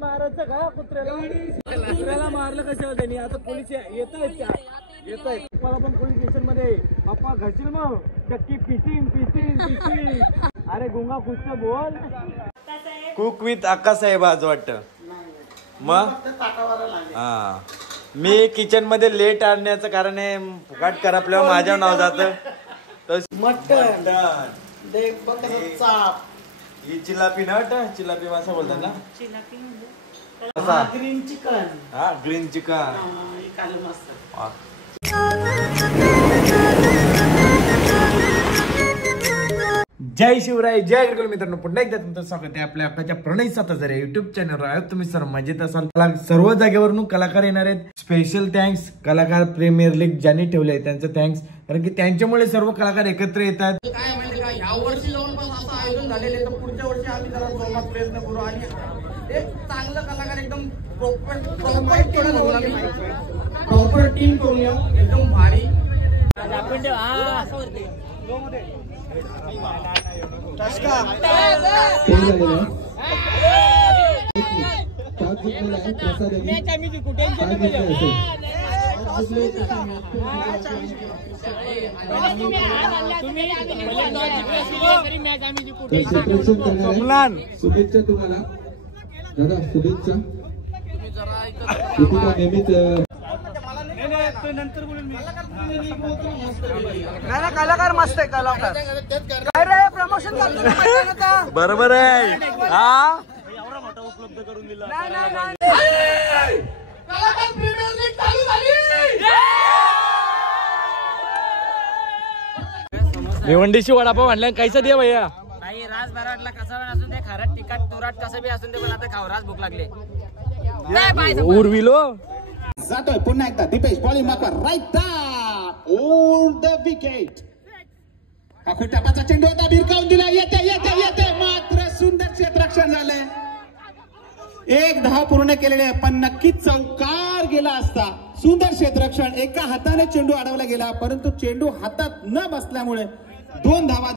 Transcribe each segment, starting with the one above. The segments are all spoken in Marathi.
मारायचं का कुत्र्याला मारलं कशाला त्यांनी? आता पोलीस येत आहेत मला पण पोलीस स्टेशन मध्ये पप्पा घरशील मग चक्की पिसिंग अरे गुंगा खुश बोल. कुक विथ अक्कासाहेब आज वाटतं मग. हा मी किचन मध्ये लेट आणण्याचं कारण आहे फुकाट करपल्यावर माझ्या नाव जातं. मटन ही चिलापी नट चिलापी मासा बोलतात ना. Green chicken. हा ग्रीन चिकन. जय शिवराय जय गरगल मित्रांनो, पुन्हा एकदा तुमचं स्वागत आहे आपल्या आताच्या प्रणय 7000 युट्यूब चॅनलवर. आहे तुम्ही सर मजेत असाल. सर्व जागेवरून कलाकार येणार आहेत. स्पेशल थँक्स कलाकार प्रीमियर लीग ज्यांनी ठेवले त्यांचं थँक्स, कारण की त्यांच्यामुळे सर्व कलाकार एकत्र येतात. काय माहिती का, ह्या वर्षी जवळपास असं आयोजन झालेलं तर पुढच्या वर्षी आम्ही जरा जोमात प्रयत्न करू आणि एक चांगलं कलाकार एकदम प्रॉपर टीम करूया एकदम भारी. शुभेच्छा तुम्हाला दादा, शुभेच्छा. नेहमीच कलाकार मस्त आहे. कलाकार काय रे प्रमोशन करतो. बरोबर आहे. हा एवढा मोठा उपलब्ध करून दिला. भिवंडीची वडापाव आणल्या कैसा दे भैया. नाही राज बराटला कसा पण असून ते खारट तिखट तुराट कसं बी असून ते, पण आता खाव राज भूक लागले. उर्विलो जातोय पुन्हा एकदा दीपेश बॉलिंग मागवा राईट ओन द विकेट. टपाचा चेंडू होता, भिरकावून दिला. येते मात्र सुंदर क्षेत्ररक्षण झालंय. एक धाव पूर्ण केलेले पण नक्कीच चौकार गेला असता. सुंदर क्षेत्ररक्षण. एका हाताने चेंडू अडवला गेला, परंतु चेंडू हातात न बसल्यामुळे 2 धावा.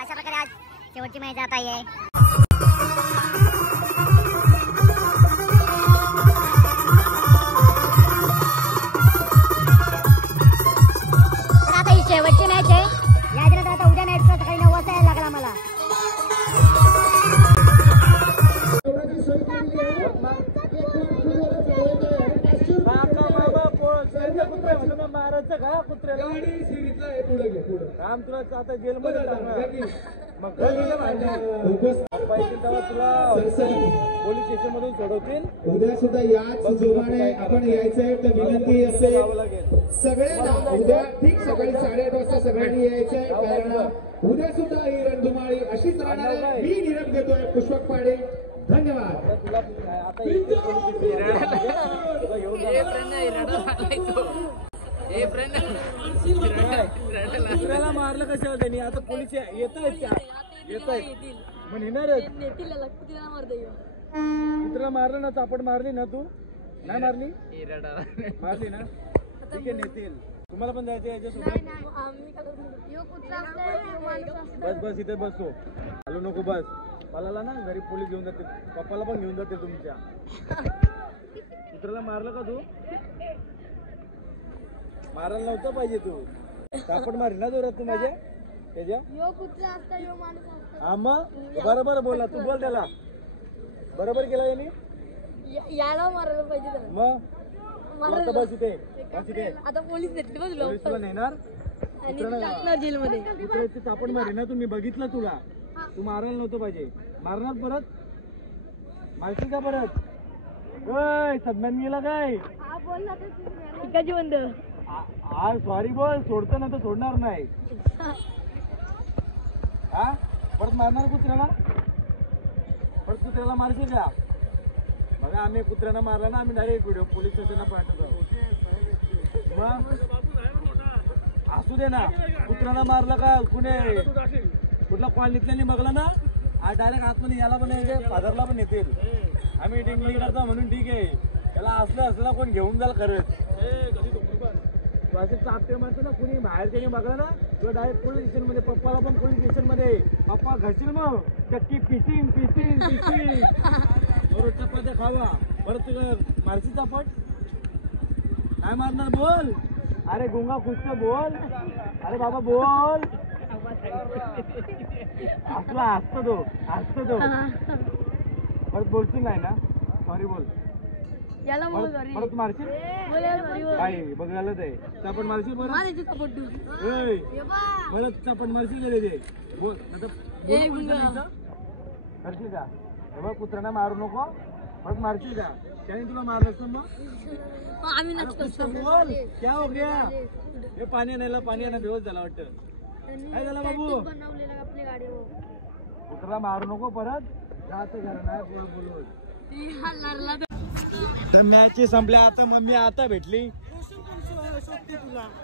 अशा प्रकारे आज शेवटची मॅच जात आहे. आता ही शेवटची मॅच आहे. याच्यात आता उद्या मॅच सकाळी 9 वाजता यायला लागला मला. मारायचं का कुत्र्याला? राम तुला आता जेल मध्ये मग तुला पोलीस स्टेशन मधून सोडवतील. उद्या सुद्धा याच जोमाने आपण यायचंय. तर विनंती असेल सगळ्यांना उद्या ठीक सकाळी 8:30 वाजता सगळ्यांनी यायचंय, कारण उद्या सुद्धा ही रणधुमाळी अशीच राहणार आहे. मी निरोप घेतोय पुष्पक पाडे. धन्यवाद. कुत्र्याला मारलं कशाला त्यांनी? आता पोलीस येत आहेत मग येणारच. कुत्र्याला मारलं ना, चापट मारली ना तू? नाही मारली? मारली ना, ठीक आहे नेतील. तुम्हाला पण जायचं याच्यासोबत? बस इथे बसतो. हॅलो नको बस. मला ना घरी पोलीस घेऊन जाते, पप्पाला पण घेऊन जाते तुमच्या. कुत्र्याला मारलं का तू? मारायला नव्हतं पाहिजे तू. चापट मारी ना जोरात तू माझ्या त्याच्या. हा मग बरोबर बोला तू. बोल त्याला बरोबर केला यांनी. याला मारायला पाहिजे मग बस इथे आता पोलीस तुला नेणार जेलमध्ये. कुत्र्याची चापट मारी ना तुम्ही बघितलं. तुला तू मारायला नव्हतं पाहिजे. मारणार परत मारशील का परत? सदम्यान गेला काय? बंद. सॉरी बोल. सोडतो ना तर सोडणार नाही. हा परत मारणार कुत्र्याला? परत कुत्र्याला मारशील का? बघा आम्ही कुत्र्याला मारला ना, आम्ही डायरेक्ट व्हिडिओ पोलीस स्टेशनला पाठवतो. मग असू दे ना. कुत्र्याला मारला का कुठे कुठला कॉलनीतल्यानी बघला ना, डायरेक्ट आतमध्ये याला पण यायचे फादरला पण येतील. आम्ही डिंगली करतो म्हणून ठीक आहे. त्याला असलं कोण घेऊन जाईल खरंच. असे चापटे मारतो ना कुणी बाहेरच्या बघला ना किंवा डायरेक्ट पोलीस स्टेशन मध्ये. पप्पाला पण पोलीस स्टेशन मध्ये. पप्पा घालशील मग चक्की पिसिंग चपात्या खावा. परत तुला मारशी चापट काय मारणार बोल. अरे गुंगा खुश बोल. अरे बाबा बोल. असला हसतो तो परत बोलशील नाही ना. सॉरी बोल. याला बोल सॉरी. परत मारशील काय बघायला ते चापट मारशील. परत चापट मारशील गेले ते बोल. करशील का हे बघ कुत्र्यांना मारू नको. परत मारशील का त्याने तुला मारलं मग आम्ही नसतो बोल. क्या हो गया हे पाणी आणायला दिवस झाला वाटतं. काय झालं बाबू बनवलेला आपली गाडी कुत्रा मारू नको. परत जाते घर नाही बोलवत. तर मॅच संपल्या. आता मम्मी आता भेटली.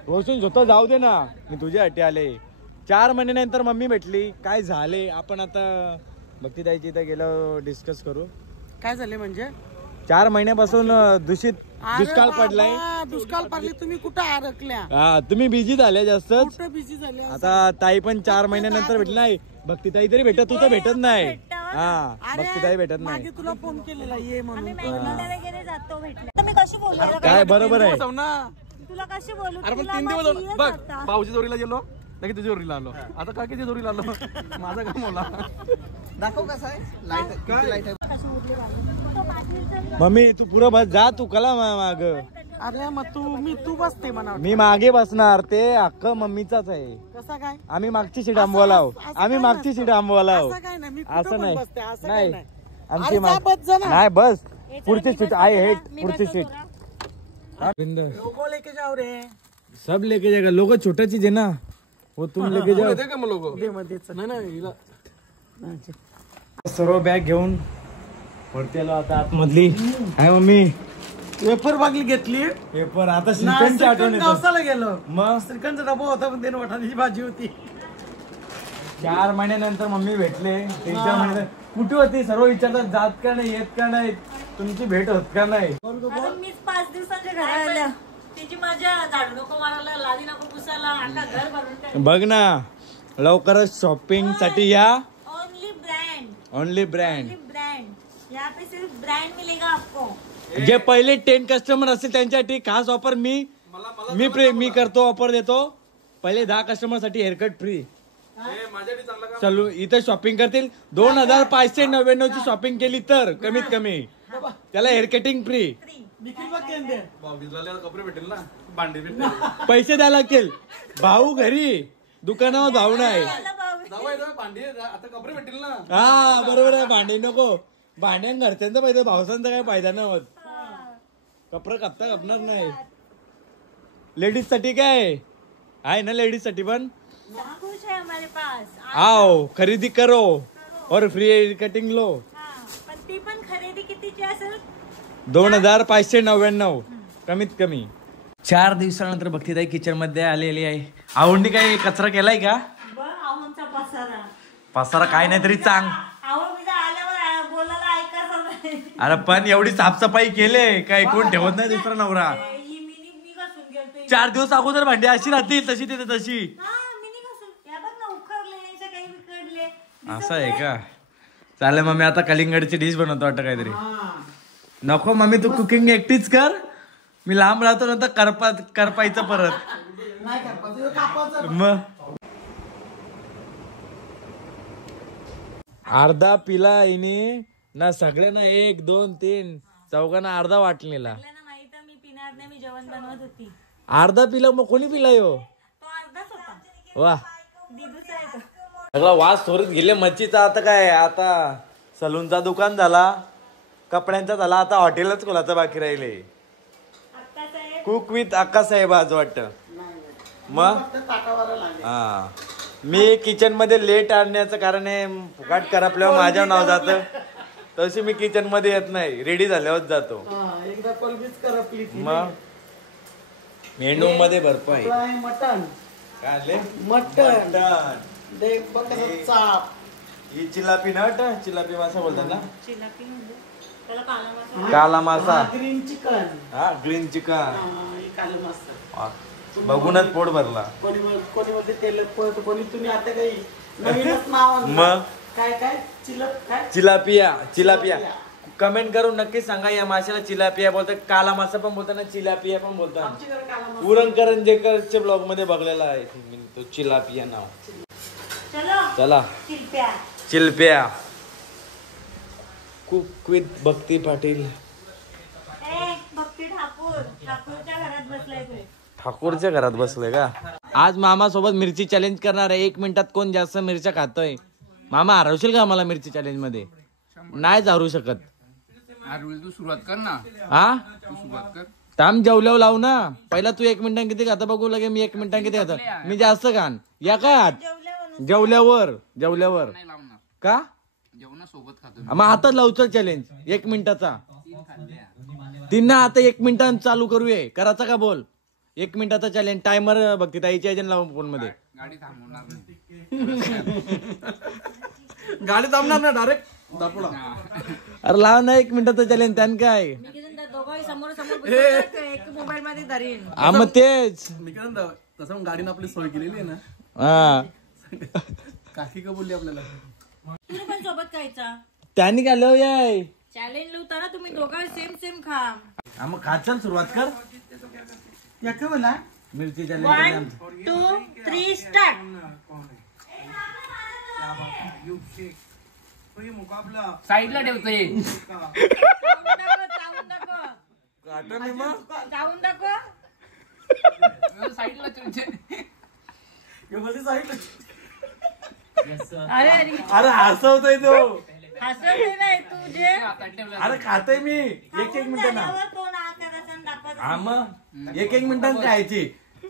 रोशन स्वतः जाऊ दे ना. मी तुझ्यासाठी आले. 4 महिन्यानंतर मम्मी भेटली. काय झाले आपण आता भक्ती ताईची इथं गेलो डिस्कस करू. काय झाले म्हणजे 4 महिन्यापासून दुष्काळ पडलाय. दुष्काळ पडली. तुम्ही कुठं अडकल्या. हा तुम्ही बिझी झाले जास्त. कुठं बिझी झाले. आता ताई पण 4 महिन्यानंतर भेटली नाही. भक्ती ताई तरी भेटत. तू तर भेटत नाही. हा भक्ती ताई भेटत नाही. मागे तुला फोन केलेला ये म्हणून. वगैरे जातो भेटला मी कशी बोलू काय बरोबर आहे. तुला कशी बोलू. अरे पण 3 दिवस बघ भाऊची जोरीला गेलो लगेच तुझ्या जोरीला आलो. आता का किती जोरीला आलो माझा काम होला. दाखव कसं आहे लाईट आहे. मम्मी तू पुरं बस जा. तू कला माग. अरे मग तू बसते म्हणा. मी मागे बसणार. ते हक्क मम्मीचाच आहे. कसं काय. आम्ही मागची सीट आंबवाला आहो. आम्ही मागची सीट आंबवाला आहो. असं काय नाही. मी असं कुठं पण नाही. बसते. असं नाही काय नाही. आमची अरे जा बस जा ना. नाही बस पुढची सीट आहे. हे पुढची सीट लोगो लेके जाओ रे. सब लेके जाएगा. लोग छोटा चीज है ना वो तुम लेके जाओ. सर्व बॅग घेऊन वरती आलो आता आतमधली. आहे मम्मी वेफर बागली घेतली. पेपर आता श्रीखंडची आठवण येतं. गावसाला गेलो. मग श्रीखंडचा डबा होता पण त्याने वाटाण्याची भाजी होती. 4 महिन्यानंतर मम्मी भेटले. 3-4 महिने कुठे होती. सर्व विचारतात जात का नाही येत का नाही. तुमची भेट होत का नाही. मीच 5 दिवसांच्या घरात आल्या. त्याची माझ्या झाडू नको मारायला लादी नको पुसायला आता घर भरून. बघ ना लवकरच शॉपिंग साठी या. ओनली ब्रांड ब्रँड यहाँ पे सिर्फ ब्रांड मिलेगा आपको. जे पहिले 10 कस्टमर असतील त्यांच्यासाठी खास ऑफर मी करतो. ऑफर देतो. पहिले 10 कस्टमर साठी हेअरकट फ्री. चलू इथं शॉपिंग करतील. 2599 ची शॉपिंग केली तर कमीत कमी त्याला हेअर कटिंग फ्री. कपडे भेटेल ना भांडी भेटेल. पैसे द्यायला लागतील. भाऊ घरी दुकानावर भाऊ नाही. भांडी आता कपडे भेटेल ना. हा बरोबर आहे. भांडी नको. भांड्यां घरच्यांचा पाहिजे. भावसांचा काय फायदा नाही होत. कपडे कापणार नाही. लेडीज साठी काय आहे ना. लेडीज साठी पण कुछ है हमारे पास. आओ खरेदी करो और फ्री हेअर कटिंग लो. पण ती पण खरेदी कितीची असेल. 2599 कमीत कमी. 4 दिवसानंतर भक्तीताई किचन मध्ये आलेली आहे. आवडणी काही कचरा केलाय का. आमचा पसारा काय नाही तरी चांग. आल्यावर बोलायला ऐकायचं नाही. अरे पण एवढी साफसफाई केले काय कोण ठेवत नाही दुसरा नवरा. मी घासून गेलतो. 4 दिवस अगोदर भांडी अशी राहतील तशी तिथे तशी. असं आहे का. चालेल मम्मी आता कलिंगडची डिश बनवतो वाटतं काहीतरी. नको मम्मी तू कुकिंग एकटीच कर. मी लांब राहतो नंतर करपायचं परत. मग अर्धा पिला हिने ना. सगळ्यांना 1 2 3 चौघांना अर्धा वाटलेला. माहित मी पिणार नाही. मी जेवण बनवत होती. अर्धा पिला मग कोणी पिलाय हो. तो अर्धाच होता. वा दिदूचा आहे तो. सगळा वास सोडत गेले मच्छीचा. आता काय आता सलूनचा दुकान झाला. कपड्यांचा झाला. आता हॉटेलच खोलाचं बाकी राहिले. कुक विथ अक्का साहेब आज वाटतं. मग हा मी किचन मध्ये लेट आणण्याचं कारण आहे. फुकाट करपल्यावर माझ्यावर नाव जातं. तशी मी किचन मध्ये येत नाही. रेडी झाल्यावर जातो. एकदा पलबीच करपली. मग मेनू मध्ये भरपूर आहे. मटन काय मटन देख बघ कसं चाप. ही चिलापी नट चिलापी मासा बोलतात ना चिलापी म्हणजे त्याला काला मासा काला मासा ग्रीन चिकन हा ग्रीन चिकन काला मस्त बघूनच पोट भरला कोणी मध्ये तेल पळत कोणी तुम्ही आता काही नवीनच नाव आणलं. मग काय काय चिलापिया कमेंट करून नक्की सांगा या माशाला चिलापिया बोलतात काला मासा पण बोलतात ना चिलापिया पण बोलतात उरण करंजेकरच्या ब्लॉग मध्ये बघलेला आहे मी तो चिलापिया नाव चलो चला शिल्प्या चिलप्या कुक विथ भक्ती पाटील ए भक्ती ठाकूरच्या घरात बसलाय तू ठाकूरच्या घरात बसलोय का आज मामा सोबत मिरची चॅलेंज करणार आहे 1 मिनिटात कोण जास्त मिरच्या खातोय मामा हरवशील का मला मिरची चॅलेंज मध्ये नाहीच हरवू शकत तू सुरुवात कर ना हा तू सुरुवात कर ताम जेवल्यावर लावू ना पहिला तू 1 मिनिटां किती खाता बघू लगे मी 1 मिनिटां किती खाता मी जास्त खान या काय हात जेवल्यावर नाही लावणार का जेवणासोबत खातो मग हातात लावचं चॅलेंज 1 मिनिटाचा 3 ना आता 1 मिनिटां चालू करूये करायचा का बोल 1 मिनिटाचा चॅलेंज टायमर बघते ताईच्या एजंट लावून फोन मध्ये गाडी थांबवणार नाही गाडी थांबणार ना डायरेक्ट अरे लाव ना 1 मिनिटाचा चॅलेंज त्यान काय दोघंही समोर एक मोबाईल मध्ये धरीन हा मग तेच तसं गाडीनं आपली सोय केलेली आहे ना हा काकी का बोलली आपल्याला तुम्ही पण सोबत खायचा त्यांनी काय लव याय चॅलेंज लावता ना तुम्ही दोघं सेम खा हा मग खाचाल सुरुवात कर याक बोला मिरची 1 2 3 स्टार्ट साईडला ठेवतोय जाऊन दाखव साईडला ठेवतोय अरे अरे हसवतोय तो हसत नाही तुझे अरे खातोय मी 1 मिनिटांना कोण करायचं दाखवायचं हा मग 1 मिनिटांत खायची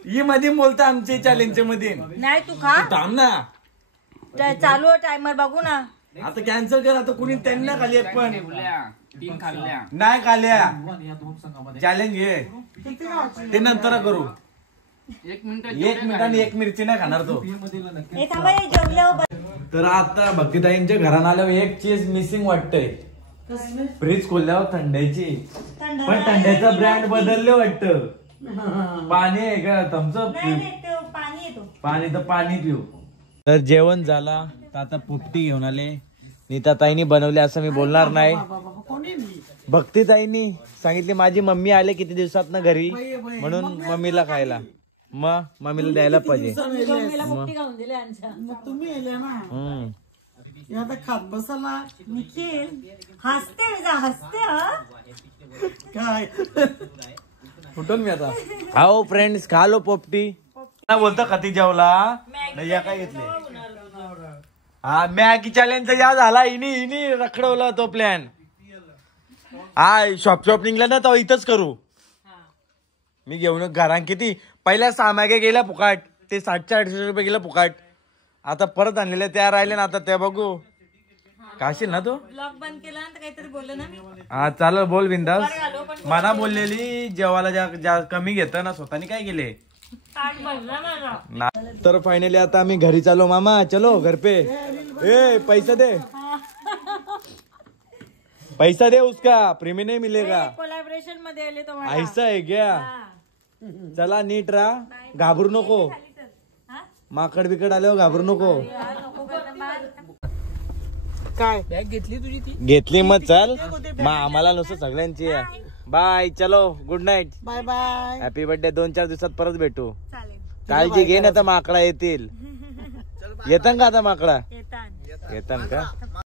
ही मध्ये बोलता आमच्या चॅलेंज मध्ये नाही तू खा थांब ना चालू टायमर बघू ना आता कॅन्सल कर आता कुणी त्यांना खाली एक पण ठेवल्या 3 खाल्ल्या नाही खाल्या चॅलेंज घे ते नंतर करू 1 मिनिट 1 मिनिटांनी 1 मिरची नाही खाणार तो हे थांबा हे जेवल्यावर तर आता भक्तीताईंच्या घरात आल्यावर एक चीज मिसिंग वाटतंय फ्रीज खोलल्यावर थंड्याची पण थंड्याचा ब्रँड बदलले वाटतं पाणी आहे का तुमचं पाणी येतो पाणी तर पाणी पिऊ तर जेवण झाला तर आता पोपटी घेऊन आले नीताताईंनी बनवले असं मी बोलणार नाही भक्तीताईंनी सांगितले माझी मम्मी आले किती दिवसात ना घरी म्हणून मम्मीला खायला मग मम्मीला द्यायला पाहिजे खाऊन दिले आमच्या तुम्ही येले ना आता खात बसाला निखिल हसते काय कुठून मी आता हाओ फ्रेंड्स खा लो पोपटी बोलता खाती जेवला नाही या काय घेतले हा मॅगी चॅलेंज या झाला इनी रखडवला तो प्लॅन हा शॉप निघला ना तो इथंच करू मी घेऊन घरात किती पहिल्या 6 मॅगे गेल्या फुकाट ते 700-800 रुपये गेलं फुकाट आता परत आणलेले त्या राहिले ना आता त्या बघू काशील ना तो ब्लॉग बंद केला तर काहीतरी बोललं ना मी हा चालेल बोल बिंदास मना बोललेली जेवायला ज्या कमी घेत ना स्वतःनी काय केले ताट भरला माझा तर फायनली आता आम्ही घरी चालो मामा चलो घर पे ए पैसा दे उसका प्रेमी नहीं मिलेगा कोलॅबरेशन मध्ये आले तो ऐसा है क्या चला नीट राहा घाबरू नको माकड बिकड आल्यावर घाबरू नको काय बॅग घेतली तुझी ती घेतली मग चल मग आम्हाला नुसतं सगळ्यांची बाय चलो good night bye bye happy birthday 2-4 दिवसात परत भेटू चालेल काळजी घे ना आता माकडा येतील येतात का आता माकडा येतात येतात का